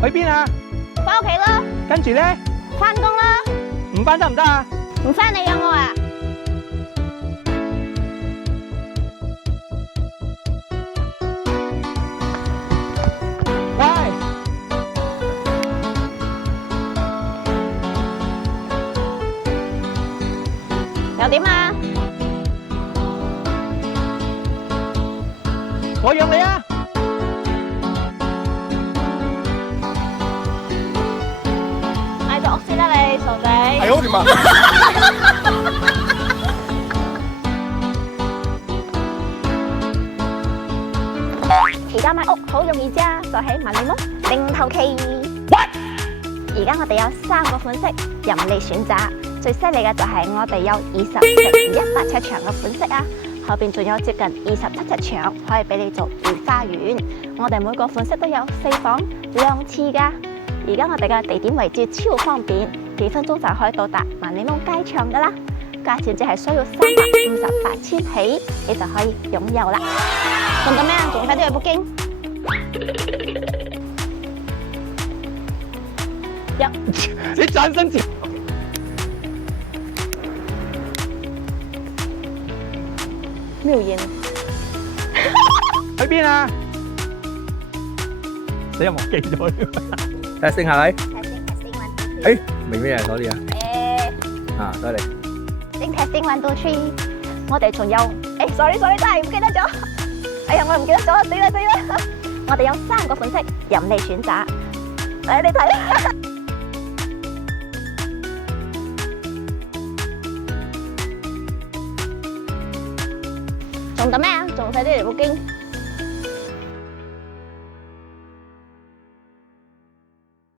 去邊啊？翻屋企啦，跟住咧，翻工啦，唔翻得唔得啊？唔翻你有我啊？喂，又點啊？我養你啊！嗌咗屋先啦你，傻仔。係好點啊？而家買屋好容易啫，就喺萬里屋零頭期。而家我哋有3個款式任你選擇，最犀利嘅就係我哋有20乘100尺長嘅款式啊，後邊仲有接近27尺長，可以俾你做御花園。我哋每個款式都有4房2廁噶。而家我哋嘅地點位置超方便，幾分鐘就可以到達萬里屋街場噶啦。價錢只係需要358千起，你就可以擁有啦。仲等咩啊？仲快啲去 booking。你轉身前妙言，去邊啊？死人忘記咗添。testing 下你。testing 誒，明咩啊？嗰啲啊？啊，多謝。 testing 1 2 3，我哋仲有sorry 真係唔記得咗。哎呀，我唔記得咗，死啦！我哋有3個款式任你選擇，嚟你睇啦。仲等咩啊？仲快啲嚟 booking。